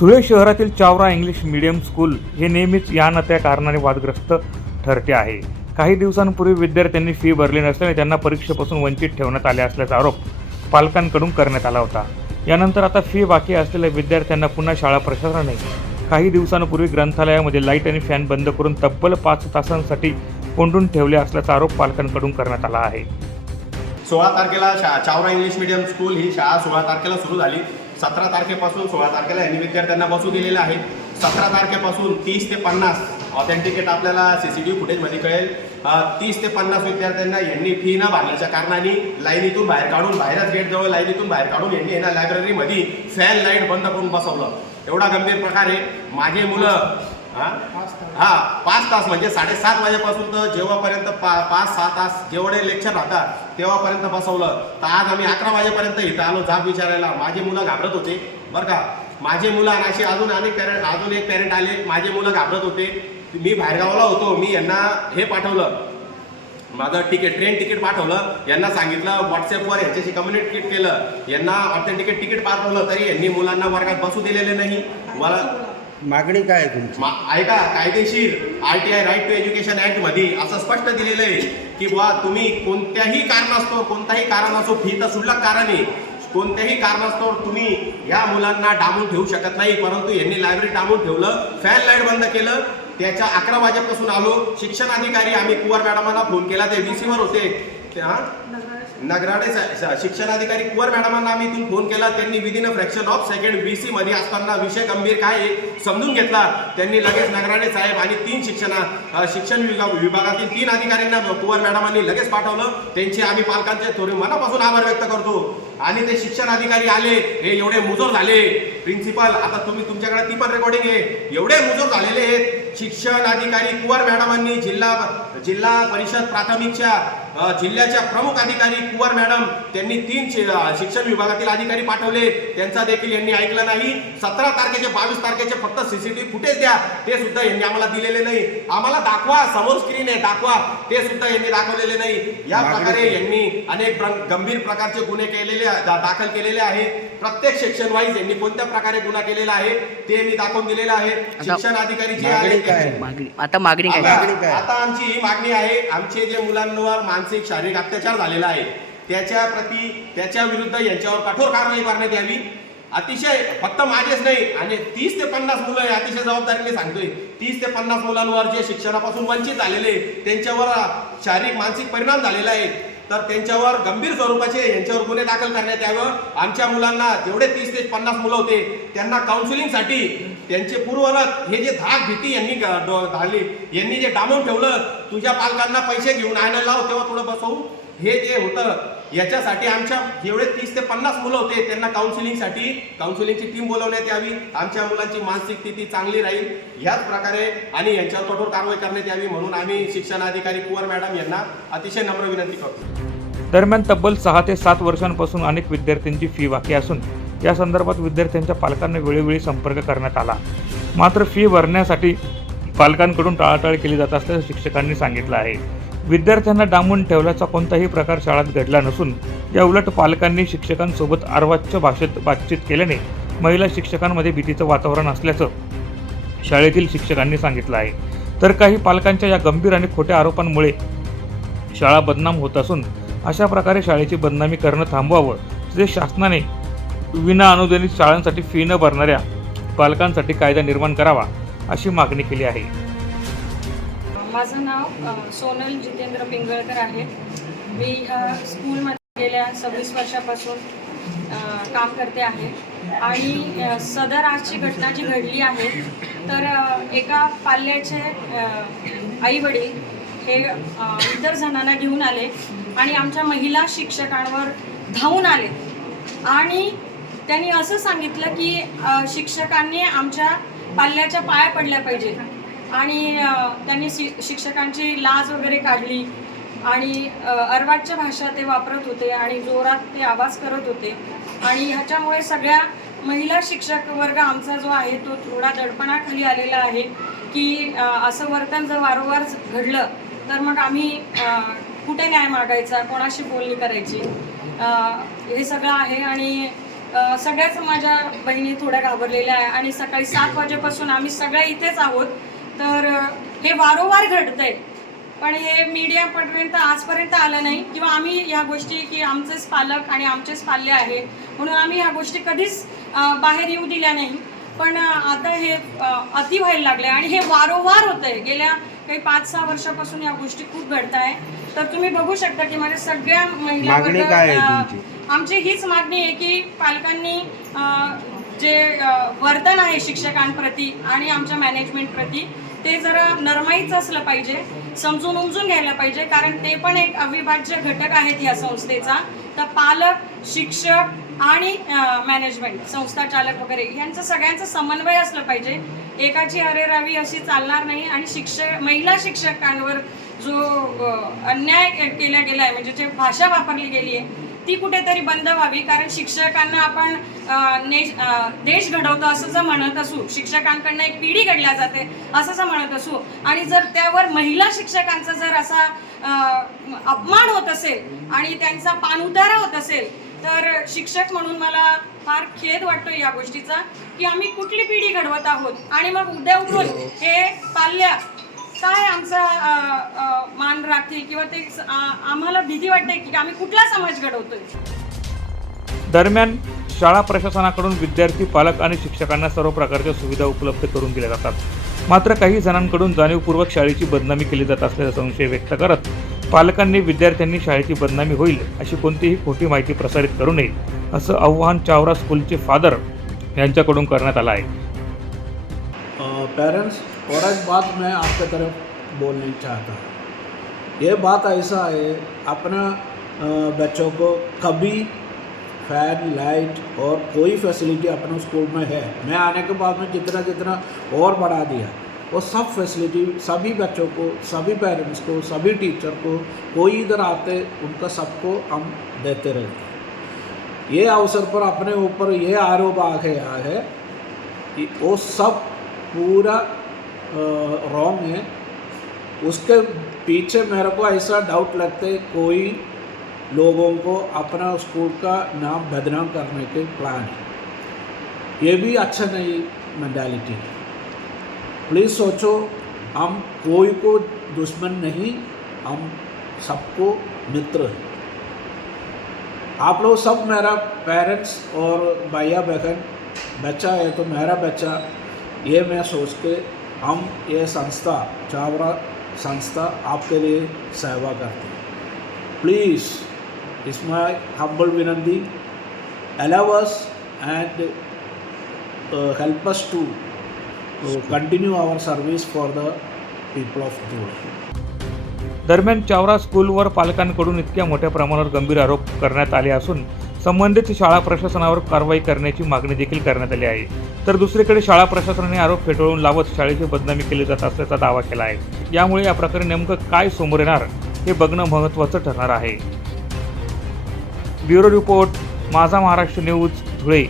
धुळे शहरातील Chawra English medium school हे नेहमीच या न त्या कारणाने वादग्रस्त ठरते आहे. काही दिवसांपूर्वी विद्यार्थ्यांनी फी भरली नसल्याने त्यांना परीक्षेपासून वंचित ठेवण्यात आले असल्याचा आरोप पालकांकडून करण्यात आला होता. यानंतर आता फी बाकी असलेल्या विद्यार्थ्यांना पुन्हा शाळा प्रशासनाने. काही दिवसांपूर्वी ग्रंथालयामध्ये लाइट आणि फॅन बंद करून तब्बल पाच तासांसाठी कोंडून ठेवले असल्याचा आरोप पालकांकडून करण्यात आला आहे. सोळा तारखेला शा चावरा इंग्लिश मीडियम स्कूल ही शाळा सोळा तारखेला सुरू झाली. सतरा तारखेपासून सोळा तारखेला यांनी विद्यार्थ्यांना बसू दिलेलं आहे. सतरा तारखेपासून तीस ते पन्नास ऑथेंटिकेट आपल्याला सी सी टी व्ही फुटेजमध्ये कळेल तीस ते पन्नास विद्यार्थ्यांना यांनी फी न भरल्याच्या कारणाने लाईनीतून बाहेर काढून बाहेरच गेटजवळ लाईनीतून बाहेर काढून यांनी यांना लायब्ररीमध्ये फॅन लाइट बंद करून बसवलं. एवढा गंभीर प्रकार आहे. माझे मुलं हा? हा पाच तास म्हणजे साडेसात वाजेपासून तर जेव्हापर्यंत पा पाच सहा तास जेवढे लेक्चर राहतात तेव्हापर्यंत बसवलं. तर आज आम्ही अकरा वाजेपर्यंत इथं आलो जाब विचारायला. माझी मुलं घाबरत होते. बरं का? माझे मुलं आणि असे अजून अनेक पॅरेंट अजून एक पॅरेंट आले. माझे मुलं घाबरत होते. मी बाहेरगावला होतो. मी यांना हे पाठवलं. माझं तिकीट ट्रेन तिकीट पाठवलं. यांना सांगितलं व्हॉट्सअपवर यांच्याशी कम्युनिकेट केलं. यांना ऑथेंटिकेट तिकीट पाठवलं. तरी यांनी मुलांना वर्गात बसू दिलेले नाही. मला मागणी काय आहे तुमची? मा- ऐका कायदेशीर R T I right to education ऍक्टमध्ये असं स्पष्ट दिलेलं आहे की बुवा तुम्ही कोणत्याही कारणास्तव कोणताही कारण असो फी तर शुल्लक कारण आहे कोणत्याही कारणास्तव तुम्ही या मुलांना डांबून ठेवू शकत नाही परंतु यांनी लायब्ररी डांबून ठेवलं फॅन लाइट बंद केलं त्याच्या अकरा वाजेपासून आलो शिक्षण अधिकारी आम्ही कुवार मॅडमांना फोन केला ते व्ही सीवर होते. ते हा? नगराडे शिक्षणाधिकारी कुवर मॅडमांना आम्ही इथून फोन केला. त्यांनी within a fraction of second B C मध्ये असताना विषय गंभीर काय आहे समजून घेतला. त्यांनी लगेच नगराडे साहेब आणि तीन शिक्षणा शिक्षण विभाग विभागातील तीन अधिकाऱ्यांना कुवर मॅडमांनी लगेच पाठवलं. त्यांचे आम्ही पालकांचे थोडे मनापासून आभार व्यक्त करतो. आणि ते शिक्षण अधिकारी आले. हे एवढे मुजोर झाले. प्रिन्सिपल आता तुम्ही तुमच्याकडे ती पण रेकॉर्डिंग आहे. एवढे मुजोर झालेले आहेत. शिक्षण अधिकारी कुवर मॅडमांनी जिल्हा जिल्हा परिषद प्राथमिकच्या जिल्ह्याच्या प्रमुख अधिकारी कुवर मॅडम त्यांनी तीन शिक्षण विभागातील अधिकारी पाठवले. त्यांचा देखील यांनी ऐकलं नाही. सतरा तारखेचे बावीस तारखेचे फक्त सीसीटीव्ही फुटेज द्या. ते सुद्धा यांनी आम्हाला दिलेले नाही. आम्हाला दाखवा. समोर स्क्रीन आहे. दाखवा. ते सुद्धा यांनी दाखवलेले नाही. या प्रकारे. यांनी अनेक गंभीर प्रकारचे गुन्हे केलेले दाखल केलेले आहे प्रत्येक सेक्शन वाईज यांनी कोणत्या प्रकारे गुन्हा केलेला आहे ते मी दाखवून दिलेलं आहे. शिक्षण अधिकारी जे आहे काय? आहे? मागणी. आता मागणी काय? आता मागणी काय? आता आमची ही मागणी आहे आमचे जे मुलांवर मानसिक शारीरिक अत्याचार झालेला आहे त्याच्या प्रती त्याच्या विरुद्ध यांच्यावर कठोर कारवाई करण्यात यावी. अतिशय फक्त माझेच नाही आणि तीस ते पन्नास मुलं हे अतिशय जबाबदारीने सांगतोय. तीस ते पन्नास मुलांवर जे शिक्षणापासून वंचित झालेले त्यांच्यावर शारीरिक मानसिक परिणाम झालेला आहे. तर त्यांच्यावर गंभीर स्वरूपाचे यांच्यावर गुन्हे दाखल करण्यात यावं. आमच्या मुलांना जेवढे तीस ते पन्नास मुलं होते त्यांना काउन्सिलिंगसाठी त्यांचे पूर्वरत हे जे धाक भीती यांनी ग- घाली यांनी जे डांबून ठेवलं तुझ्या पालकांना पैसे घेऊन आणायला लाव तेव्हा थोडं बसवू. हे जे होतं याच्यासाठी आमच्या जेवढे तीस ते पन्नास मुलं होते त्यांना काउन्सिलिंगसाठी काउन्सिलिंगची टीम बोलवण्यात यावी आमच्या मुलांची मानसिक स्थिती चांगली राहील याच प्रकारे आणि यांच्यावर कठोर कारवाई करण्यात यावी म्हणून आम्ही शिक्षणाधिकारी कुवर मॅडम यांना अतिशय नम्र विनंती करतो. दरम्यान तब्बल सहा ते सात वर्षांपासून अनेक विद्यार्थ्यांची फी बाकी असून या संदर्भात विद्यार्थ्यांच्या पालकांना वेळोवेळी संपर्क करण्यात आला. मात्र फी भरण्यासाठी पालकांकडून टाळाटाळ केली जात असल्याचं शिक्षकांनी सांगितलं आहे. विद्यार्थ्यांना डांबून ठेवल्याचा कोणताही प्रकार शाळेत घडला नसून या उलट पालकांनी शिक्षकांसोबत अर्वाच्य भाषेत बातचीत केल्याने महिला शिक्षकांमध्ये भीतीचं वातावरण असल्याचं शाळेतील शिक्षकांनी सांगितलं आहे. तर काही पालकांच्या या गंभीर आणि खोट्या आरोपांमुळे शाळा बदनाम होत असून अशा प्रकारे शाळेची बदनामी करणं थांबवावं जे शासनाने विना अनुदानित शाळांसाठी फी न भरणाऱ्या पालकांसाठी कायदा निर्माण करावा अशी मागणी केली आहे. माझं नाव सोनल जितेंद्र पिंगळकर आहे. मी ह्या स्कूलमध्ये गेल्या सव्वीस वर्षापासून काम करते आहे. आणि सदर आजची घटना जी घडली आहे तर एका पाल्याचे आईवडील हे इतर जणांना घेऊन आले आणि आमच्या महिला शिक्षकांवर धावून आले. आणि त्यांनी असं सांगितलं की शिक्षकांनी आमच्या पाल्याच्या पाया पडल्या पाहिजे आणि त्यांनी शि शिक्षकांची लाज वगैरे काढली आणि अ, भाषा ते वापरत होते आणि जोरात ते आवाज करत होते. आणि ह्याच्यामुळे सगळ्या महिला शिक्षक वर्ग आमचा जो आहे तो थोडा दडपणाखाली आलेला आहे की असं वर्तन जर वारंवार घडलं तर मग आम्ही कुठे न्याय मागायचा? कोणाशी बोलणी करायची? हे सगळं आहे आणि सगळ्याच माझ्या बहिणी थोड्या घाबरलेल्या आहे आणि सकाळी सात वाजेपासून आम्ही सगळ्या इथेच आहोत. तर हे वारंवार घडतंय. पण हे मीडियापर्यंत आजपर्यंत आलं नाही. किंवा आम्ही ह्या गोष्टी की आमचेच पालक आणि आमचेच पाल्य आहे. म्हणून आम्ही ह्या गोष्टी कधीच बाहेर येऊ दिल्या नाही. पण आता हे अति व्हायला लागले आणि हे वारंवार होत आहे गेल्या काही पाच सहा वर्षापासून या गोष्टी खूप घडत आहे तर तुम्ही बघू शकता की माझ्या सगळ्या महिला? आमची हीच मागणी आहे की पालकांनी जे वर्तन आहे शिक्षकांप्रती आणि आमच्या मॅनेजमेंटप्रती ते जरा नरमाईच असलं पाहिजे समजून उमजून घ्यायला पाहिजे कारण ते पण एक अविभाज्य घटक आहेत या संस्थेचा. तर पालक शिक्षक आणि मॅनेजमेंट संस्था चालक वगैरे यांचं सगळ्यांचं समन्वय असलं पाहिजे. एकाची अरेरावी अशी चालणार नाही आणि शिक्षक महिला शिक्षकांवर जो अन्याय केला गेला आहे म्हणजे जे भाषा वापरली गेली आहे ती कुठेतरी बंद व्हावी. कारण शिक्षकांना आपण देश घडवतो असं जर म्हणत असू शिक्षकांकडनं एक पिढी घडल्या जाते असं जर म्हणत असू आणि जर त्यावर महिला शिक्षकांचा जर असा अपमान होत असेल आणि त्यांचा पाणउतारा होत असेल तर शिक्षक म्हणून मला फार खेद वाटतो या गोष्टीचा की आम्ही कुठली पिढी घडवत आहोत. आणि मग उद्या उठून हे पाल्या काय आमचा मान राखतील किंवा ते आम्हाला भीती वाटते की आम्ही कुठला समाज घडवतोय? दरम्यान शाळा प्रशासनाकडून विद्यार्थी पालक आणि शिक्षकांना सर्व प्रकारच्या सुविधा उपलब्ध करून दिल्या जातात. मात्र काही जणांकडून जाणीवपूर्वक शाळेची बदनामी केली जात असल्याचा संशय व्यक्त करत पालकांनी विद्यार्थ्यांनी शाळेची बदनामी होईल अशी कोणतीही खोटी माहिती प्रसारित करू नये असं आव्हान चावरा स्कूलचे फादर यांच्याकडून करण्यात आलं आहे. पेरेंट्स और एक बात मैं आपके तरफ़ बोलना चाहता हूँ। ये बात ऐसा है, अपना बच्चों को कभी फ़ैन, लाइट और कोई फैसिलिटी अपने स्कूल में है। मैं आने के बाद में जितना जितना और बढ़ा दिया, वो सब फैसिलिटी सभी बच्चों को, सभी पेरेंट्स को, सभी टीचर को, कोई इधर आते, उनका सबको हम देते रहते ये अवसर पर अपने ऊपर ये आरोप आ गया है कि वो सब पूरा रॉन्ग है। उसके पीछे मेरे को ऐसा डाउट लगता है कोई लोगों को अपना स्कूल का नाम बदनाम करने के प्लान है। ये भी अच्छा नहीं मेंटालिटी है। प्लीज़ सोचो, हम कोई को दुश्मन नहीं, हम सबको मित्र हैं। आप लोग सब मेरा पेरेंट्स और भैया बहन बच्चा है तो मेरा बच्चा, ये मैं सोच के हम ये संस्था चावरा संस्था आपके लिए सेवा करते हैं। प्लीज़ इसमें हम्बल विनंती allow us and help us to continue our uh, for the people of the दरम्यान चावरा स्कूलवर पालकांकडून इतक्या मोठ्या प्रमाणावर गंभीर आरोप करण्यात आले असून संबंधित शाळा प्रशासनावर कारवाई करण्याची मागणी देखील करण्यात आली आहे. तर दुसरीकडे शाळा प्रशासनाने आरोप फेटाळून लावत शाळेची बदनामी केली जात असल्याचा दावा केला आहे. यामुळे या प्रकरणी नेमकं काय समोर येणार हे बघणं महत्त्वाचं ठरणार आहे. ब्युरो रिपोर्ट माझा महाराष्ट्र न्यूज धुळे.